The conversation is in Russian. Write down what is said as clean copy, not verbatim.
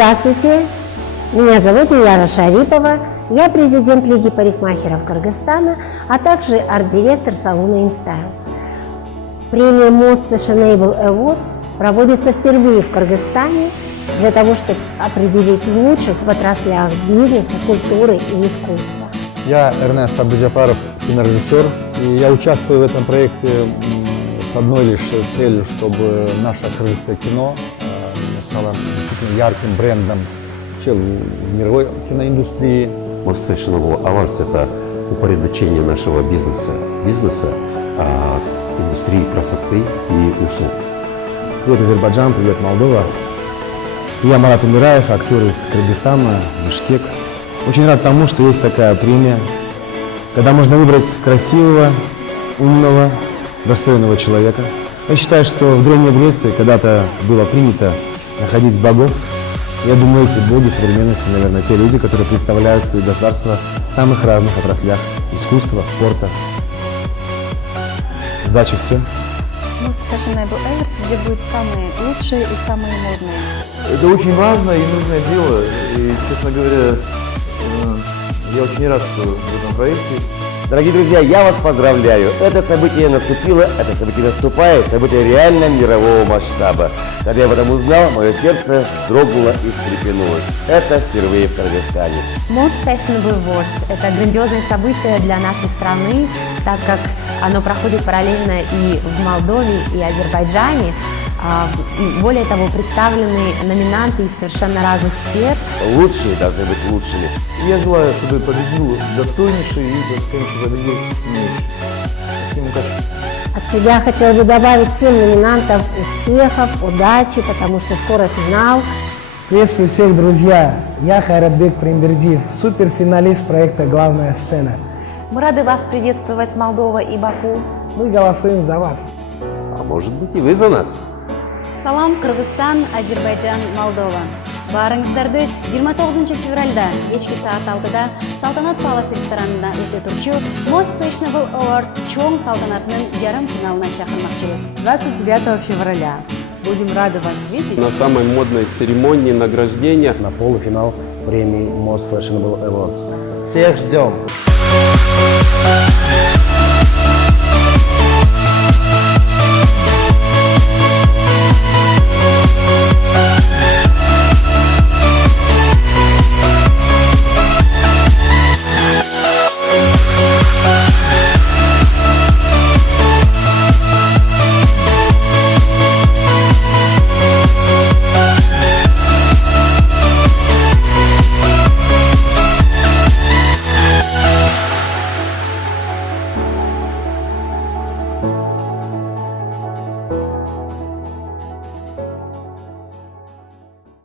Здравствуйте, меня зовут Ниляра Шарипова, я президент Лиги парикмахеров Кыргызстана, а также арт-директор салона InStyle. Премия Most Fashionable Award проводится впервые в Кыргызстане для того, чтобы определить лучших в отраслях бизнеса, культуры и искусства. Я Эрнест Абдуджапаров, кинорежиссер, и я участвую в этом проекте с одной лишь целью, чтобы наше кыргызское кино стало действительно ярким брендом в мировой киноиндустрии. Most Fashionable Awards – это упорядочение нашего бизнеса индустрии красоты и услуг. Привет, Азербайджан, привет, Молдова. Я Марат Эмираев, актер из Кыргызстана, Бишкек. Очень рад тому, что есть такая премия, когда можно выбрать красивого, умного, достойного человека. Я считаю, что в Древней Греции когда-то было принято находить богов. Я думаю, эти боги современности, наверное, те люди, которые представляют свои государства в самых разных отраслях искусства, спорта. Удачи всем! Most Fashionable Awards, где будут самые лучшие и самые модные. Это очень важное и нужное дело. И, честно говоря, я очень рад, что в этом проекте. Дорогие друзья, я вас поздравляю. Это событие наступило, это событие наступает, событие реально мирового масштаба. Когда я об этом узнал, мое сердце дрогнуло и встрепенулось. Это впервые в Кыргызстане. Most Fashionable Awards – это грандиозное событие для нашей страны, так как оно проходит параллельно и в Молдове, и Азербайджане. И более того, представлены номинанты из совершенно разных сфер. Лучшие должны быть лучшими. Я желаю, чтобы победил достойнейший и достойнейший победил сильнейший. Таким качеством. От себя хотела бы добавить всем номинантам успехов, удачи, потому что скоро финал. Приветствую всех, друзья! Я Хайратбек Прембердиев, суперфиналист проекта «Главная сцена». Мы рады вас приветствовать, Молдова и Баку. Мы голосуем за вас. А может быть и вы за нас? Салам, Кыргызстан, Азербайджан, Молдова. Барыңыздарды 29 февральда кечки саат 6-да Салтанат Палас ресторанында өтө турчу Most Fashionable Awards чоң салтанатынын жарым финалына чакырмакчыбыз. 29 февраля будем рады вас видеть на самой модной церемонии награждения на полуфинал премии Most Fashionable Awards. Всех ждем!